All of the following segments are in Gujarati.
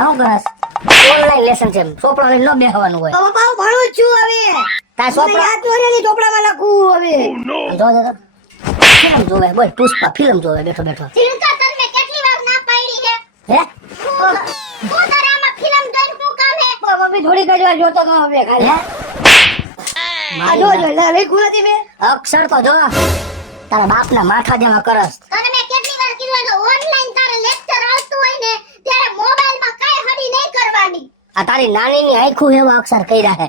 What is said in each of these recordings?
હું કરસ ઓનલાઈન લેસન છે ચોપડા લઈને ન બેહવાનું હોય પપ્પા હું ભણું જ છું હવે તા ચોપડા યાદ નોરેની ચોપડામાં લખું હવે જો ફિલ્મ જોવે બોલ પુષ્પા ફિલ્મ જોવે બેઠો બેઠો ચિંતા તમે કેટલી વાર ના પાડી છે હે હું તારે આમાં ફિલ્મ જોઈને શું કામ હે મમ્મી થોડી કઈ વાર જોતો ન હવે ખાલી આ જો જો લખું નથી મેં અક્ષર તો જો તારા બાપના માથા જેવા કરસ તને મેં કેટલી વાર કીધું કે ઓનલાઈન તારે લેક્ચર આવતું હોય ને ત્યારે મોબાઈલમાં કાઈ હડી નહીં કરવાની આ તારી નાનીની આંખું એવા અક્ષર કર્યા હે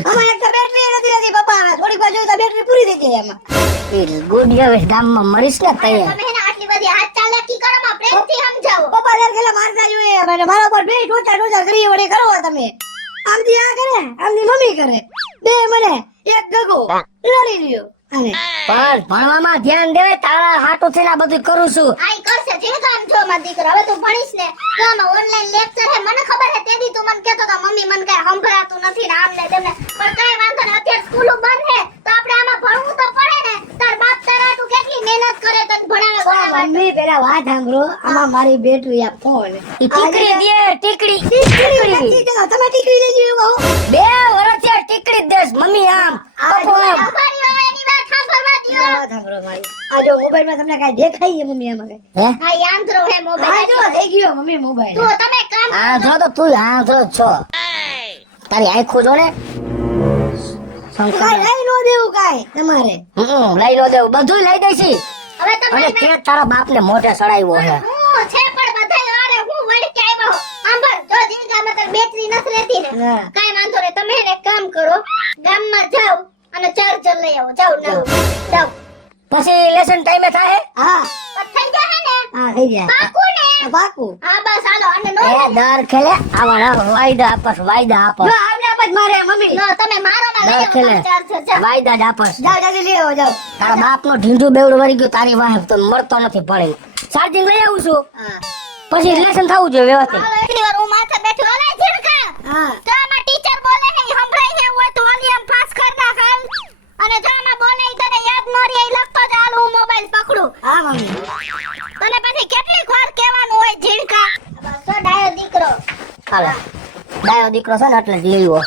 આમાં એક તો બેટરી નથી રહેતી પપ્પા થોડી વાર જોઈ તો બેટરી પૂરી થઈ જાય એમાં ગુડ હવે ગામમાં મરીશ ને તૈયાર તમે એને આટલી બધી હાથ ચાલાકી કરો માં પ્રેમથી સમજાવો પપ્પા યાર ખેલા મારતા જોઈએ મને મારા પર બે ટોચા કરી વડે કરો તમે આમથી આ કરે આમની મમ્મી કરે બે મને એક ગગો લડી લ્યો અને પણ ભણવામાં ધ્યાન દેવે તારા હાટુ થઈને આ બધું કરું છું આઈ કરશે જે કામ છો માં દીકરો હવે તું ભણીશ ને તો આમાં ઓનલાઈન લેક્ચર હે મને ખબર હે તેદી તું મને કહેતો તો મમ્મી મને કઈ સંભળાતું નથી ને આમ ને તેમ ને પણ કાઈ વાંધો ને અત્યારે સ્કૂલો બંધ હે તો આપણે આમાં ભણવું તો પડે ને તાર બાપ તારા તું કેટલી મહેનત કરે તને ભણાવે મમ્મી પેલા વાત સાંભળો આમાં મારી બેટરી આ ફોન ઈ ટીકડી દે ટીકડી તમે ટીકડી લઈ ગયો બહુ 2 વર્ષથી ટીકડી દેસ મમ્મી આમ પપ્પો આમ અમારી હવે એની વાત સાંભળવા દ્યો વાત સાંભળો મારી આ જો મોબાઈલમાં તમને કઈ દેખાય છે મમ્મી આમાં હે હા યાંત્રો હે હા મોબાઈલ જો થઈ ગયો મમ્મી મોબાઈલ તો તમે કામ આંધળો તો તું આંધળો જ છો તારી આંખો જો ને કાઈ લઈ નો દેવું કાઈ તમારે લઈ લો દેવું બધું લઈ દઈશી હવે તમે અને તે તારા બાપને મોઢે સડાવ્યો હે હું છે પણ બધાય આરે હું વળકે આવ્યો આંબળ જો જીંગામાં તાર બેટરી નથી રહેતી ને હા. કાઈ વાંધો નહીં તમે એને એક કામ કરો ગામમાં જાઓ અને ચાર્જર લઈ આવો જાઓ નવું જાઓ પછી લેસન ટાઈમે થાય હા થઈ જાય ને હા થઈ ગયા પાકું ને પાકું હા બસ હાલો અને નો એ દર ખેલે આવા વાયદા આપસ વાયદા આપસ જો આમને આપ જ મારે મમ્મી નો તમે મારો માં લઈ દર આવો ખેલે ચાર્જર જાઓ વાયદા જ આપસ જાઓ જલ્દી લઈ આવો જાઓ તારા બાપ નો ઢીંઢું બેવડું વળી ગયું તારી વાહે તો મળતો નથી પડે ચાર્જિંગ લઈ આવું છું હા પછી લેસન થવું જોઈએ વ્યવસ્થિત હાલો એટલી વાર હું માથે બેઠો ઓલે ઝીણકા હા જો આમાં ટીચર બોલે હે ઈ સંભળાય હે હોય તો વોલ્યુમ ફાસ કર નાખ હાલ અને જો આમાં બોલે ઈ તને યાદ ન રહે ઈ લખતો જ હાલ હું મોબાઈલ પકડું હા મમ્મી તને પછી કેટલી વાર કહેવાનું હોય ઝીણકા બસ તો ડાયો દીકરો હાલે ડાયો દીકરો છે ને એટલે જ લેવો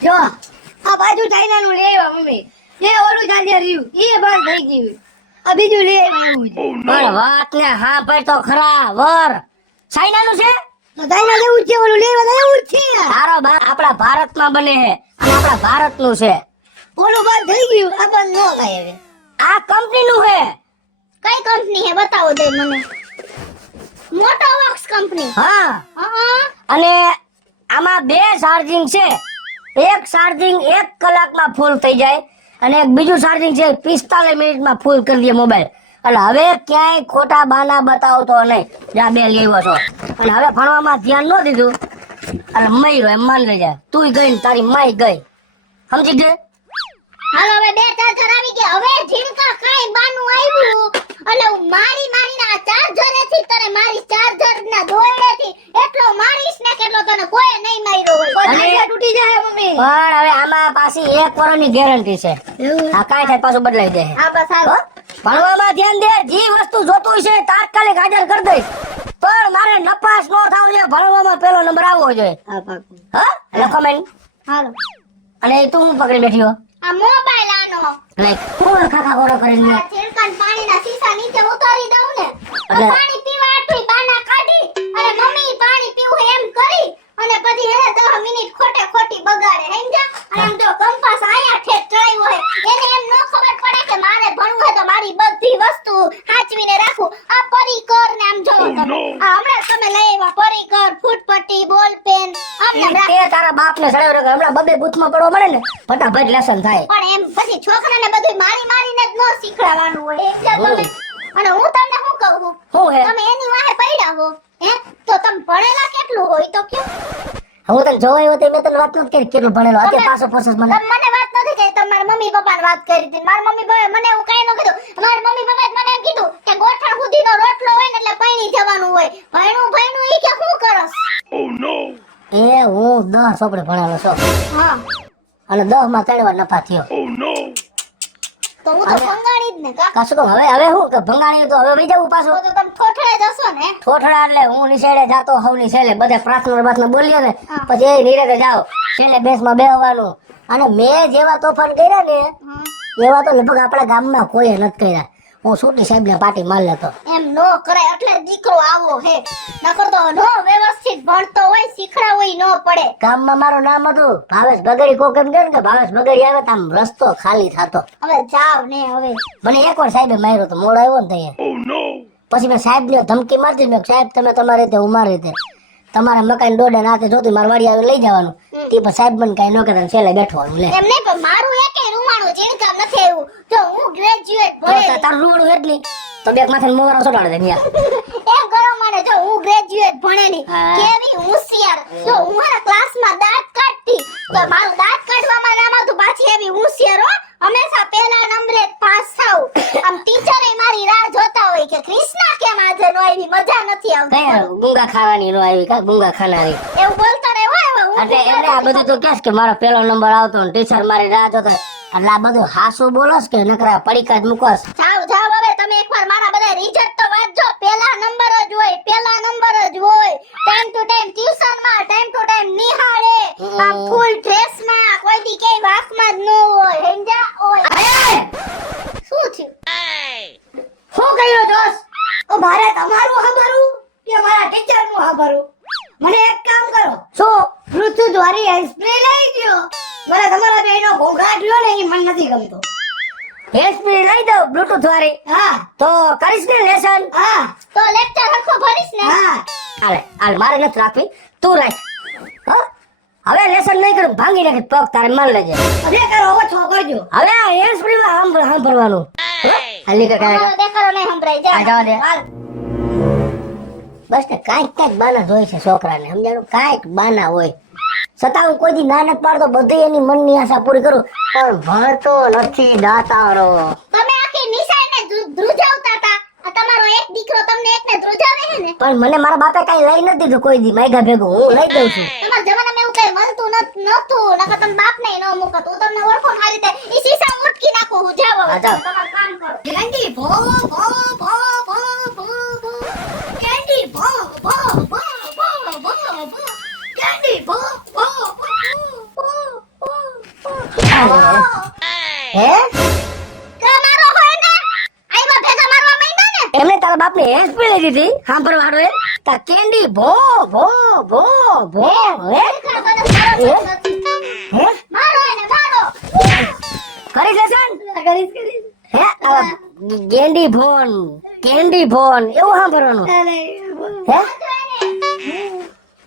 જો આ બાજુ ચાઇનાનું લઈ આવ્યા મમ્મી એ ઓલું ચાર્જર રહ્યું એ બંધ થઈ ગયું આ બીજું લઈ આવ્યા એવું છે પણ વાત ને હા ભાઈ તો ખરા વર ચાઇનાનું છે તો ચાઇના લેવું જ છે ઓલું લઈ આવ્યા એવું જ છે તારો બાપ આપણા ભારતમાં બને છે અને આપણા ભારતનું છે ઓલું બંધ થઈ ગયું આ બંધ ન થાય હવે આ કંપનીનું છે કઈ કંપની હે બતાવો દે મને મોટો વર્ક્સ કંપની હા હા અને આમાં 2 ચાર્જિંગ છે એક ચાર્જિંગ 1 કલાકમાં ફૂલ થઈ જાય અને એક બીજું ચાર્જિંગ છે 45 મિનિટમાં ફૂલ કરી દે મોબાઈલ એટલે હવે ક્યાંય ખોટા બાના બતાવતો નહીં જ્યાં 2 લેવો છો અને હવે ભણવામાં ધ્યાન ન દીધું એટલે મયરો એમ માન લઈ જાય તું ગઈ ને તારી માય ગઈ સમજી ગઈ હાલો હવે 2 ચાર્જર આવી ગયા હવે ઝીણકા કાઈ બાનું આવ્યું એટલે હું મારીને આ ચાર્જર થી તને મારી ચાર્જર ના દોરડેથી એટલો મારીશ ને કેટલો તને કોઈ નહીં માર્યો હોય પણ ચાર્જર તૂટી જાય મમ્મી પણ હવે આમાં પાછી 1 વર્ષની ગેરંટી છે એવું આ કાંઈ થાય પાછું બદલાઈ દે હા બસ હાલો ભણવામાં ધ્યાન દે જે વસ્તુ જોતું છે તાત્કાલિક હાજર કરી દઈશ પણ મારે નપાસ ન થાવ જોઈએ ભણવામાં પહેલો નંબર આવવો જોઈએ હા પાકું હા લખો મેન હાલો અને તું હું પકડી બેઠી હો આ મોબાઈલ આનો અને કોણ ખાખા ખોરો કરીને આ ઝીણકાન પાણીના સીસા નીચે ઉતારી દઉં ને તો એટલે- પાણી પીવા આટલી બાના કાઢી અને મમ્મી પાણી પીવું એમ કરી અને પછી એને 10 મિનિટ ખોટી બગાડે સમજ્યા અને આમ જો કંપાસ આયા ઠેક ચડાવ્યો હોય એને એમ ન ખબર પડે કે મારે ભણવું હોય તો મારી બધી વસ્તુ સાચવીને રાખું આ પરિકર ને આમ જો તમે આ હમણાં તમે લઈ આવ્યા પરિકર ફૂટપટ્ટી બોલ પેન આમને રાખ તે તારા બાપને સડાવ્યો કે હમણાં બબે બૂથમાં પડવા મળે ને ફટાફટ લેસન થાય પણ એમ પછી છોકરાને બધું મારીને જ ન શીખડાવવાનું હોય એટલે તમે અને હું તમને શું કહું છું શું હે તમે એની વાહે પડ્યા હો હે તો તમે ભણેલા કેટલું હોય તો કયો હું તને જોવાયો તે મેં તને વાત નથી કરી કેટલું ભણેલો અત્યારે પાછો પ્રોસેસ મને તમે મને વાત નથી કરી તમે મારા મમ્મી પપ્પાને વાત કરી હતી મારા મમ્મી પપ્પાએ મને એવું કઈ ન કીધું મારા મમ્મી પપ્પાએ મને એમ કીધું કે ગોઠણ સુધીનો રોટલો હોય ને એટલે પૈણી જવાનું હોય ભણ્યું ઈ કે શું કરસ એ હું 10 ચોપડે ભણેલો છો હા અને 10 માં 3 વાર નફા થયો તો હું તો ભંગાણી જ ને કા કશું કહું, હવે શું કે ભંગાણી તો હવે વહી જવું પાછું. તો તમે ઠોઠળે જશો ને ઠોઠડા એટલે હું નિશેડે જાતો હોઉં નિશેડે બધે પ્રાર્થના બોલીએ ને પછી એ નીરવે જાઓ છેલ્લે બેસમાં બેહવાનું. અને મેં જેવા તોફાન કર્યા ને એવા તો લગભગ આપણા ગામમાં કોઈ નથી કર્યા. હું છૂટી સાહેબ ને પાટી માર લેતો. એમ નો કરાય એટલે દીકરો આવો હે નકર તો નો વ્યવસ્થિત ભણતો હોય શીખડા હોય નો પડે. ગામમાં મારું નામ હતું ભાવેશ બગડી. કોક એમ કહે ને કે ભાવેશ બગડી આવે તો આમ રસ્તો ખાલી થતો. હવે જાવ ને હવે મને એકવાર સાહેબે માર્યો તો મોડો આવ્યો ને ત્યાં. પછી મેં સાહેબ ને ધમકી મારતી મેં સાહેબ તમે તમારી રીતે હું મારી રીતે તમારા મકાન દોડે નાતે જોતી મારી વાડી આવે લઈ જવાનું. તે પછી સાહેબ મને કઈ ન કહેતા છેલ્લે બેઠવાનું લે. એમ નહીં પણ મારું એકે રૂમાણું જીણકામ નથી આવ્યું જો હું ગ્રેજ્યુએટ ભણેલી તારું રૂબડું એટલી તો બેક માથે મોરો સોટાડે દે ન્યા. એમ કરો મને જો હું ગ્રેજ્યુએટ ભણેલી કેવી હોશિયાર જો હું મારા ક્લાસમાં દાંત કાઢતી તો મારું દાંત કાઢવામાં નામ હતું પાછી એવી હોશિયાર હો હંમેશા પહેલા નંબરે પાસ થાઉં. આમ ટીચરે મારી રાહ જોતા હોય કે કૃષ્ણા કેમ આજે નો આવી મજા નથી આવતી કઈ ગુંગા ખાવાની નો આવી કા ગુંગા ખાનારી એવું બોલતા રહે હોય હવે હું એટલે એટલે આ બધું તો કેસ કે મારો પહેલો નંબર આવતો ને ટીચર મારી રાહ જોતા. એટલે આ બધું હાસુ બોલોસ કે નકરા પડીકા જ મૂકોસ. જાવ જાવ હવે તમે એકવાર મારા બધા રિઝલ્ટ તો વાંચજો પહેલા નંબર જ હોય પહેલા નંબર જ હોય ટાઈમ ટુ ટાઈમ ટ્યુશન માં ટાઈમ ટુ ટાઈમ નિહાળે આ ફૂલ ડ્રેસ માં કોઈ દી કે વાકમાં જ ન હોય હેંજા ઓય શું થયું શું કર્યો દોસ્ત? ઓ મારે તમારું સાંભળવું કે મારા ટીચર નું સાંભળવું? મને એક કામ કરો શું બ્લૂટૂથ વાળી હેન્ડસ્પ્રે લઈ ગયો. મને તમારા બેનો ઘોંઘાટ રહ્યો ને એ મને નથી ગમતો. હેન્ડસ્પ્રે લઈ દઉં બ્લૂટૂથ વાળી હા તો કરીશ ને લેસન. હા તો લેક્ચર હરખો ભરીશ ને હા હાલે હાલ મારે નથી રાખવી તું રાખ. હા હવે લેસન નહીં કરું ભાંગી નાખી પગ તારે માર લેજે. અરે કરો ઓછો કરજો. હવે આ હેન્ડસ્પ્રે માં સાંભળવાનું. હાલ નીકળ કાંઈ તમારો દેખાડો નહીં સંભળાય જા જવા દે. હાલ બસ ને કાંઈક બાના જોઈ છે છોકરાને સમજાણું કાંઈક બાના હોય છતાં હું કોઈ દી ના નથી પાડતો બધી એની મનની આશા પૂરી કરું પણ ભણતો નથી દાતારો. તમે આખી નિશાળને ધ્રુજાવતા હતા આ તમારો એક દીકરો તમને એકને ધ્રુજાવે છે ને પણ મને મારા બાપે કઈ લઈ નથી દીધું કોઈ દી માયગા ભેગું હું લઈ દઉં છું. તમારા જમાનામાં એવું કઈ મળતું નતું નકર તમે બાપને ન મૂકત હું તમને ઓળખો મારી રીતે ઈ સીસા ઉટકી નાખું હું જાવ હવે હા, જાઓ. તમારું કામ કરો કેન્ડી ભો ભો ભો ભો ભો ભો કેન્ડી ભો ભો ભો ભો ભો ભો કેન્ડી ભો ભો ભો ભો હે તમારો હોય ને આઈવા ભેગા મારવા માંડ્યા ને એમને તારા બાપ ને હેન્ડ લઈ દીધી સાંભળવાડો એ તા કેન્ડી ભો ભો ભો ભો હે હે મારો એને મારો કરી લેશન કરીશ કરીશ. હે કેન્ડી ભોન એવું સાંભળવાનું અરે હે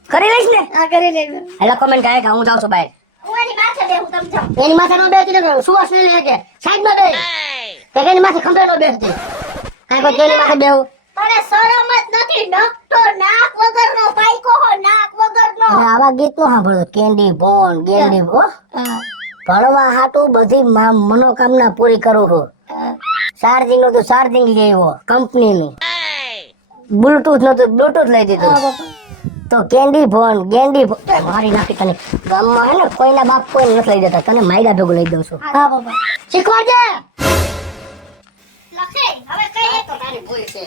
કરી લઈશ ને. આ કરી લેજો. હેલો કમેન્ટ આવે કે હું જાઉં છું બહાર. હું એની માથે બેહું તમ જાઓ એની માથે નો બેસતી ને સુવાસ લઈ લે કે સાઈડ માં બે કે એની માથે ખંભે નો બેસતી કાઈ કોઈ એની માથે બેહું. તને શરમ જ નથી ડોક્ટર નાક વગરનો પાઈકો હો નાક વગરનો અને આવા ગીત નો સાંભળો કેન્ડી બોન ભો હા ભણવા હાટું બધી મનોકામના પૂરી કરું છું. ચાર્જિંગ નું તો ચાર્જિંગ લેવો કંપની નું બ્લૂટૂથ નું તો બ્લૂટૂથ લઈ દીધું તો કેન્ડી ફોન મારી નાખી તને ગામમાં હે ને કોઈના બાપ કોઈ નથી લઈ દેતા તને માયડા ભેગું લઈ દઉં છું. હા બાપા શીખવાડજે. લખે હવે કઈ તો તારી ભૂલ છે.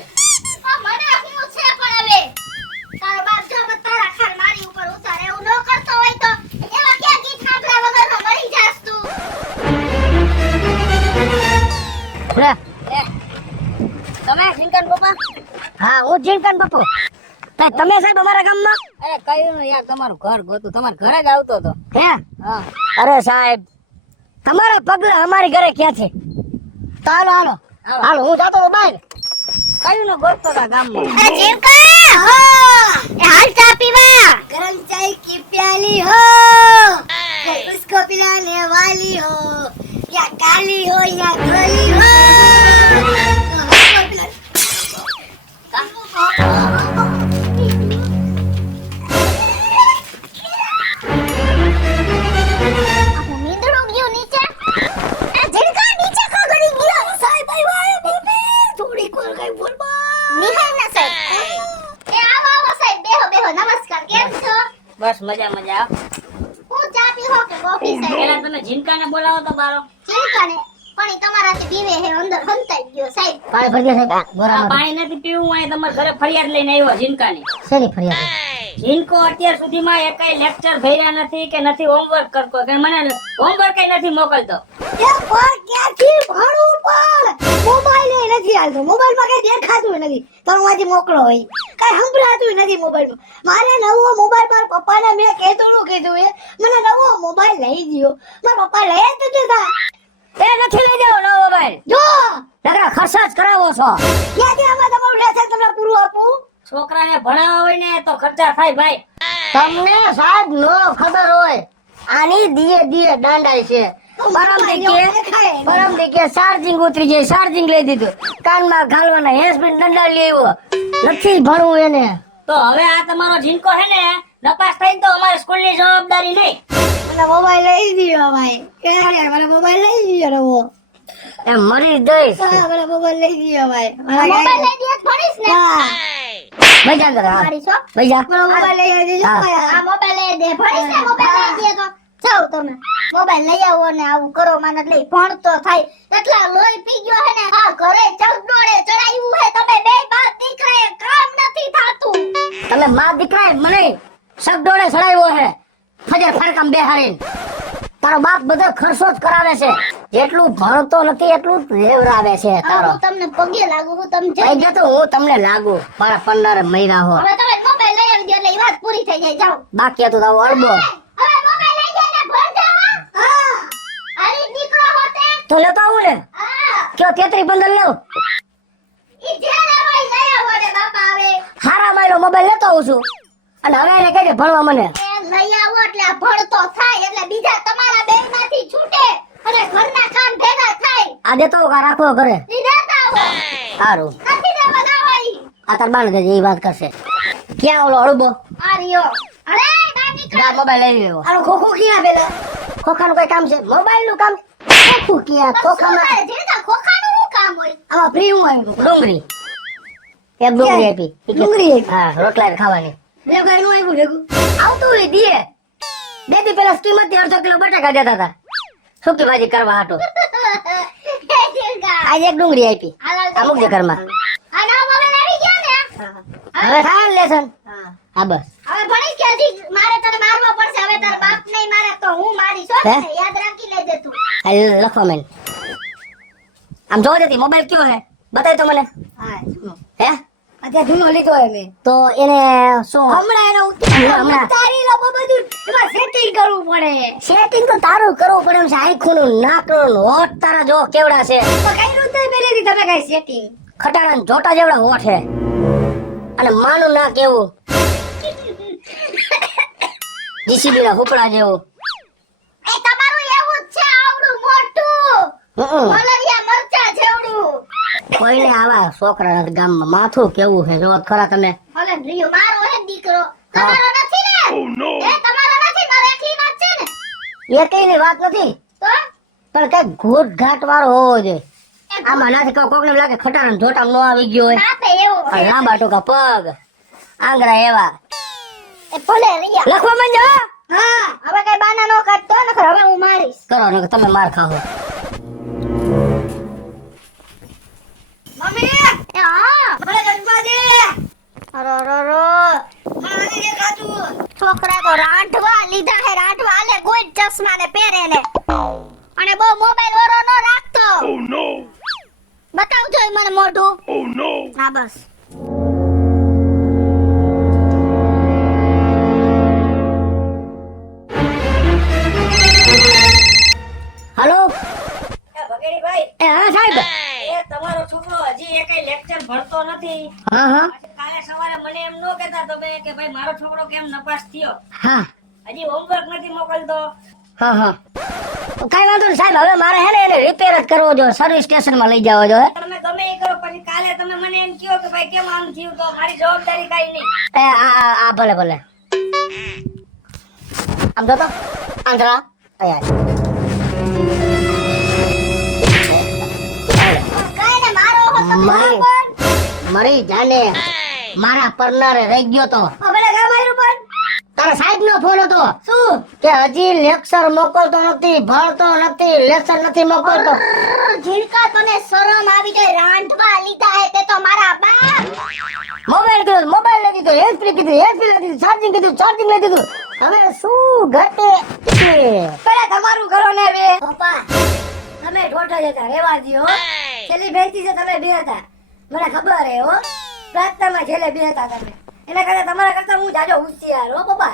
આ મને હું છે પણ હવે તારો બાપ જો મત તારા ખાન મારી ઉપર ઉતારે એવું ન કરતો હોય તો એવા ક્યાં ગીત સાંભળ્યા વગરનો મરી જાસ તું લે, લે. તમે જીનકાન પપ્પા? હા હું જીનકાન પપ્પો. તમે સાહેબ અમારા ગામમાં? અરે કયું ને યાર તમારું ઘર ગોતું તમારા ઘરે જ આવતો હતો. હે હા અરે સાહેબ તમારા પગલા અમારી ઘરે ક્યાં છે? તો હાલો હાલો હાલો હું જાતો તો બહાર. કયું ને ગોતતો હતા ગામમાં. અરે જીવકા હો એ હાલ ચા પીવા गरम चाय की प्याली हो उसको पिलाने वाली हो या काली हो या गोरी हो हमको पिला મીંદડું ગયું નીચે આ જીવકા નીચે ખગડી ગયો साई भाई भाई बेबी थोड़ी कोल गई बोल बा નિહાળ ના સાહેબ એ આવો આવો સાહેબ બેહો બેહો નમસ્કાર કેમ છો બસ મજા મજા. હું ચા પીવો કે કોફી સાહેબ પેલા તમે જીનકાને બોલાવો તો બારો. જીવકાને પણ ઈ તમારાથી પીવે હે અંદર હંતાઈ ગયો સાહેબ. પાણી ભરી દે સાહેબ આ બોરામાં. પાણી નથી પીવું અહીં તમારા ઘરે ફરિયાદ લઈને આવ્યો ઝીંકાની. શેની ફરિયાદ? ઝીંકો અત્યાર સુધીમાં એકેય લેક્ચર ભર્યા નથી કે નથી હોમવર્ક કરતો કે મને હોમવર્ક નથી મોકલતો. એ પણ ક્યાંથી ભણું પણ મોબાઈલ એ નથી હાલતો. મોબાઈલમાં કઈ દેખાતું નથી. તમે મોકલો હોય કઈ સંભળાતું નથી મોબાઈલમાં. મારે નવો મોબાઈલ મારા પપ્પાને મેં કીધું એ મને નવો મોબાઈલ લઈ દ્યો. મારા પપ્પા લઈ જ નથી દેતા. એ નથી લઈ દેવો નવો મોબાઈલ. જો નકરા ખર્ચા જ કરાવો છો. ક્યાંથી આમાં તમારું લેસન તમને પૂરું આપું? છોકરાને ભણાવવા હોય ને તો ખર્ચા થાય ભાઈ. તમને સાહેબ નો ખબર હોય આની દીએ દીએ દાંડાય છે. પરમ દીકે ચાર્જિંગ ઉતરી જાય, ચાર્જિંગ લઈ દીધું. કાનમાં ઘાલવાના હેસબેન્ડ દંડા લઈ આવ્યો. નથી ભણવું એને. તો હવે આ તમારો ઝીંકો હે ને નપાસ થઈને તો અમારી સ્કૂલની જવાબદારી નહીં. મને મોબાઈલ લઈ દ્યો ભાઈ. ક્યારે મને મોબાઈલ લઈ દ્યો નવો. એ મરી જઈશ. હા, મને મોબાઈલ લઈ દ્યો ભાઈ. મોબાઈલ લઈ દે ભણીશ ને. હા, ભાઈ જા ઘરે, હા. મારી છો ભાઈ જા. મને મોબાઈલ લઈ દેજો હા. ભાઈ. આ મોબાઈલ લઈ દે ભણીશ ને. મોબાઈલ લઈ દે તો જાઓ તમે મોબાઈલ લઈ આવો ને આવું કરો મને લઈ ભણતો થાય. એટલા લોહી પી ગયો હે ને આ ઘરે ચગડોળે ચડાયું હે. તમે બે બાપ દીકરાએ કામ નથી થાતું. તમે માં દીકરા મને સગડોળે સડાવ્યો હે. ફજર ફરકામ બેહારીને તારો બાપ બધો ખર્ચો જ કરાવે છે. જેટલું ભણતો નથી એટલું જ લેવરાવે છે તારો. હું તમને પગે લાગુ હું તમે ભાઈ જો તો હું તમને લાગુ મારા 15 મહિના હો. હવે તમે મોબાઈલ લઈ આવી દો એટલે ઈ વાત પૂરી થઈ જાય. જાઓ બાકી હતું તો અડબો હવે મોબાઈલ લઈ દે ને ભણ જાઓ. હા અરે દીકરો હોતે. તો લેતો આવું ને. હા કયો 33 15 લેવ. ઈ જે લેવાય લઈ આવો ને બાપા. હવે હારા માયલો મોબાઈલ લેતો આવું છું. અને હવે એને કહી દે ભણવા મને. એ લઈ આવો એટલે આ ભણતો થાય એટલે બીજા તમારા બેંકમાંથી છૂટે અને ઘરના કામ ભેગા થાય. આ દેતો કા રાખવો ઘરે. ઈ દેતા આવો. સારું નથી દેવા દાવાઈ. આ તાર બાને દેજે એ વાત કરશે. ક્યાં ઓલો અડબો આ રહ્યો. અરે બહાર નીકળો. આ મોબાઈલ લઈ લેવો. આનો ખોખો ક્યાં પેલા? ખોખાનું કઈ કામ છે? મોબાઈલ નું કામ. ખોખું ક્યાં? ખોખામાં તમારે જેના ખોખાનું શું કામ હોય? આમાં ફ્રી હું આવ્યું. ડુંગળી. એક ડુંગળી આપી. ડુંગળી આપી? હા, રોટલા ખાવાની. ભેગું નું આવ્યું ભેગું. આવતું હોય દીએ. બે દી પેલા સ્કીમ હતી 1/2 કિલો બટાકા દેતા હતા. સૂકી ભાજી કરવા હાટો. હે જીરગા. આજે એક ડુંગળી આપી. હાલો આ મૂકજે ઘરમાં. આ નવો મોબાઈલ આવી ગયો ને. હવે થાય ને લેસન. હા. હા બસ. હવે ભણી કે હજી મારે તને મારવો પડશે. હવે તાર બાપ નહીં મારે તો હું મારીશ હો. હે? યાદ રાખી લેજે તું. આ લખવા મેં. આમ જોવા જતી મોબાઈલ કયો હે? બતાય તો મને. હા, જૂનો. હે? અત્યારે જૂનો લીધો હે મેં. તો એને શું હમણાં એનો હમણાં. ઉતારી લો બધું. એમાં સેટિંગ કરવું પડે. સેટિંગ તો તારું કરવું પડે એમ છે. આંખોનું નાકનું હોઠ તારા જો કેવડા છે. તો કઈ રીતે પહેલેથી તમે કઈ સેટિંગ? ખટાડા જોટા જેવડા હોઠ હે. અને માનું ના કેવું જીસીબી ના હુપડા જેવું. એ તમારું એવું જ છે આવડું મોટું. હમ. મલરિયા મરચા જેવડું. કોઈને આવા છોકરા નથી ગામમાં. માથું કેવું છે જોવો તો ખરા તમે. ભલે ને રહ્યો મારો હે દીકરો. તમારો નથી ને? એ તમારો નથી મારો એકલીનો જ છે ને. એ કઈની વાત નથી તો પણ કઈ ઘૂટ ઘાટ વાળો હોવો જોઈએ. આમાં નથી કોક ને લાગે ખટાડા જોટા નો આવી ગયો હોય. નાતે એવો અને લાંબા ટૂંકા પગ આંગળા એવા. એ ભલે રહ્યા. લખવા માંડો. હા હવે કઈ બાના નો કાઢતો નકર હવે હું મારીશ. કરો ને તમે માર ખાઓ. મમ્મી એ હા મને જમવા દે. અરરરો મને નથી દેખાતું. છોકરા તો રાંઠવા લીધા હે. રાંઠવા આલે કોઈ ચશ્મા ને પહેરે ને અને બહુ મોબાઈલ વાળો નો રાખતો. બતાવજો ઈ મને મોઢું. હા બસ. હાલો. એ ભગેડીભાઈ, એ હા સાહેબ. એ તમારો છોકરો હજી એકેય લેક્ચર ભણતો નથી. હા હા કાલે સવારે મને એમ નો કહેતા તમે કે ભાઈ મારો છોકરો કેમ નપાસ થયો. હા હજી હોમવર્ક નથી મોકલતો. હા હા કઈ વાંધો નહીં સાહેબ. હવે મારે હે ને એને રિપેર જ કરવો જોઈએ. સર્વિસ સ્ટેશન માં લઈ જવો જોઈએ. તમે ગમે એ કરો પછી કાલે તમે મને એમ કહો કે ભાઈ કેમ આમ થયું તો મારી જવાબદારી કાઈ નહીં. એ આ ભલે ભલે. આમ જો તો આંધળા. આયા. કાઈને મારો હો તો મારી મરી જાને મારા પરનારે રહી ગયો તો હવે કામ આવ્યું પણ. તારા સાહેબ નો ફોન હતો શું કે હજી લેક્ચર મોકલતો નથી, ભણતો નથી, લેસન નથી મોકલતો. ઝીણકા તને શરમ આવી જાય, રાંધવા લીધા હે તે તો મારા બાપ. મોબાઈલ કીધું, મોબાઈલ લઈ દીધો, હેન્ડફ્રી કીધું, હેન્ડફ્રી લઈ દીધું, ચાર્જિંગ કીધું, ચાર્જિંગ લઈ દીધું. હવે શું ઘટે છે? પેલા તમારું કરો ને બે પપ્પા તમે ઠોઠા જતા રેવા દ્યો. છેલ્લી બેનથી છે તમે બે હતા, મને ખબર હે હો. પ્રાર્થનામાં છેલ્લે બે હતા તમે, એના કરતા તમારા કરતા હું જાજો હોશિયાર હો પપ્પા.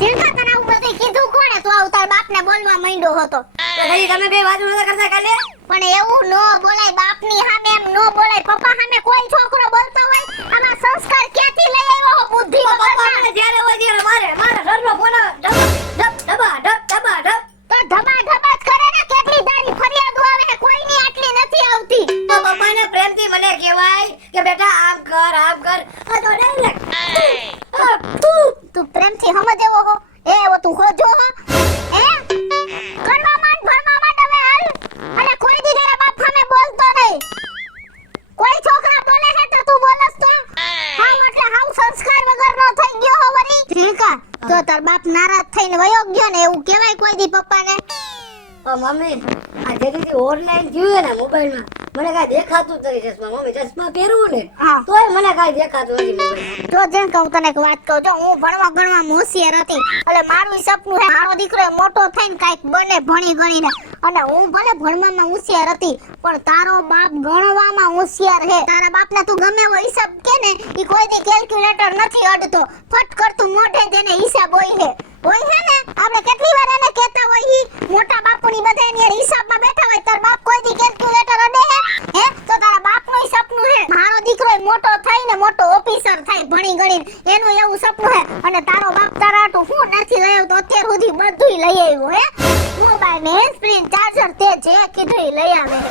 ઝીણકા તને આવું બધું કીધું કોણે? તું આવું તારા બાપને બોલવા માંડ્યો હતો. તો હજી તમે બે વાતો નતા કરતા કાલે? પણ એવું નો બોલાય, બાપની સામે એમ નો બોલાય. પપ્પા સામે કોઈ છોકરો બોલતો હોય, આમાં સંસ્કાર ક્યાંથી લઈ આવ્યો હો? બુદ્ધિ પપ્પા વગરના. મને જ્યારે હોય ત્યારે મારા ઘરનો ફોન આવે, ધબા ધબ ધબા ધબ. તો ધમાધમ જ કરે ને, કેટલી દાડી ફરિયાદો આવે છે, કોઈની આટલી નથી આવતી. તો પપ્પાને પ્રેમથી મને કહેવાય કે બેટા આમ કર આમ કર. આ તો ડાયરેક્ટ તું પ્રેમથી સમજ એવો હો? એવો તું ખોજો હો? કરવા માંડ, ભણવા માંડ હવે હાલ. અને કોઈ દી તારા બાપ સામે બોલતો નહીં. કોઈ છોકરા બોલે છે તો તું બોલસ તો? હા એટલે હાવ સંસ્કાર વગરનો થઈ ગયો હો વરી. ઠીકા તો તાર બાપ નારાજ થઈને વયો ગયો ને એવું કહેવાય કોઈ દી પપ્પાને? મમ્મી આ જે રીતે ઓનલાઈન થયું છે ને મોબાઈલમાં, મને કાંઈ દેખાતું જ નથી ચશ્મા. મમ્મી ચશ્મા પહેરવું ને હા. તોય મને કાંઈ દેખાતું નથી મોબાઈલમાં. તો જેમ કહું તને એક વાત કહું, જો હું ભણવા ગણવામાં હોશિયાર હતી એટલે મારું સપનું છે મારો દીકરો મોટો થઈને કાંઈક બને ભણી ગણીને. અને હું ભલે ભણવામાં હોશિયાર હતી પણ તારો બાપ ગણવામાં હોશિયાર છે. તારા બાપને તું ગમે એવો હિસાબ કે ને ઈ કોઈ દી કેલ્ક્યુલેટર નથી અડતો, ફટ કરતું મોઢે જેને હિસાબ હોય છે ને. આપણે કેટલી વાર એને કહેતા હોય ઈ મોટા બાપુની બધા એની હિસાબમાં બેઠા હોય, તાર બાપ કોઈ દી કેલ્ક્યુલેટર અડે હે? તો તારા બાપનું સપનું છે મારો દીકરો મોટો થઈને મોટો ઓફિસર થાય ભણી ગણીને, એનું એવું સપનું છે. અને તારો બાપ તારા હાટુ હું નથી લઈ આવ્યો તો અત્યાર સુધી બધુંય લઈ આવ્યો હે. મોબાઈલ ને હેન્ડફ્રી ચાર્જર તે જે કીધું ઈ લઈ આવે છે.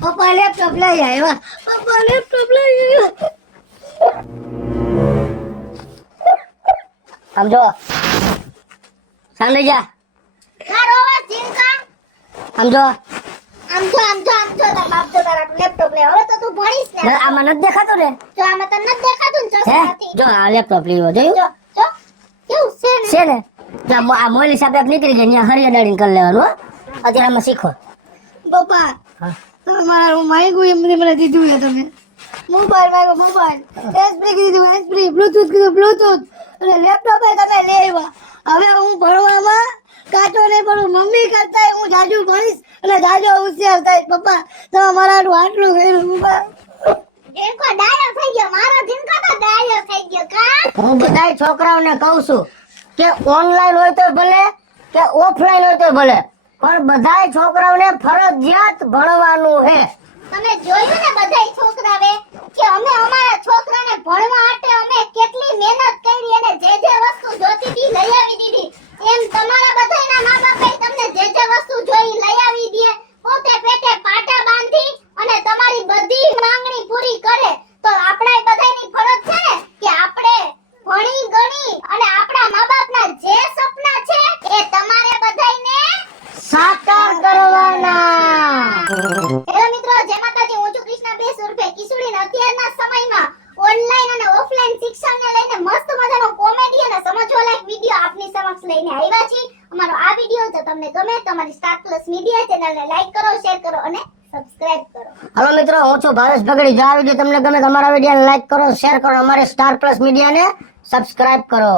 પપ્પા લેપટોપ લઈ આવ્યા, પપ્પા લેપટોપ લઈ આવ્યા. સમજો સાંભળી જા, તારો અવાજ ઝીણકા. સમજો આમ જો તારા બાપ જો તારા લેપટોપ લે. હવે તો તું ભણીશ ને. આમાં નથી દેખાતું ને? જો આમાં તને નથી દેખાતું ને હે ચશ્માથી? જો આ લેપટોપ લીધો જોયું જો કેવું છે ને? છે ને? જો આ મોલી સાહેબ એક નીકળી જાય ત્યાં હરિયાદાડીને કરી લેવાનું હો. અત્યારે આમાં શીખો. પપ્પા હા તમારું હું માંગ્યું એમ મને દીધું છે તમે. મોબાઈલ માંગ્યો મોબાઈલ, હેન્ડફ્રી કીધું હેન્ડફ્રી, બ્લૂટૂથ કીધું બ્લૂટૂથ, અને લેપટોપ તમે લઈ આવ્યા. હવે હું ભણવામાં કાચો નહીં પડું. મમ્મી કરતા હું જાજુ ભણીશ અને જાજો હોશિયાર થઈશ. પપ્પા તમે મારા હાટુ આટલું કર્યું પપ્પા. ઝીણકો ડાયો થઈ ગયો, મારો ઝીણકો તો ડાયો થઈ ગયો કા? હું બધાય છોકરાઓને કહું છું કે ઓનલાઈન હોય તો ભલે કે ઓફલાઈન હોય તો ભલે, પણ બધાય છોકરાઓને ફરજિયાત ભણવાનું છે. તમે જોયું ને બધાય છોકરાવે કે અમે અમારા છોકરાને ભણવા માટે અમે કેટલી મહેનત કરી અને જે વસ્તુ જોતી હતી લઈ આવી દીધી. એમ તમારા બધાયના મા બાપે તમને જે વસ્તુ જોઈ લઈ આવી દે, પોતે પેટે પાટા બાંધી અને તમારી બધી માંગણી પૂરી કરે. તો આપણા બધાયની ફરજ છે ને કે આપણે ભણી ગણી અને આપણા મા બાપના જે સપના છે એ તમારે બધાયને સાકાર કરવાના. હેલો મિત્રો, જય માતાજી. હું છું કૃષ્ણા બે સુરભે કિશોરીને અત્યારના સમયમાં ઓનલાઈન અને ઓફલાઈન શિક્ષણને લઈને મસ્ત મજાનો કોમેડી અને સમજવા લાયક વિડિયો આપની સમક્ષ લઈને આવ્યા છીએ. અમારો આ વિડિયો જો તમને ગમે તો અમારી સ્ટાર પ્લસ મીડિયા ચેનલને લાઈક કરો, શેર કરો અને સબસ્ક્રાઇબ કરો. હાલો મિત્રો, હું છું ભાવેશ ભગડી. જો આ વિડીયો તમને ગમે તો અમારા વિડીયોને લાઈક કરો, શેર કરો, અમારે સ્ટાર પ્લસ મીડિયાને સબસ્ક્રાઇબ કરો.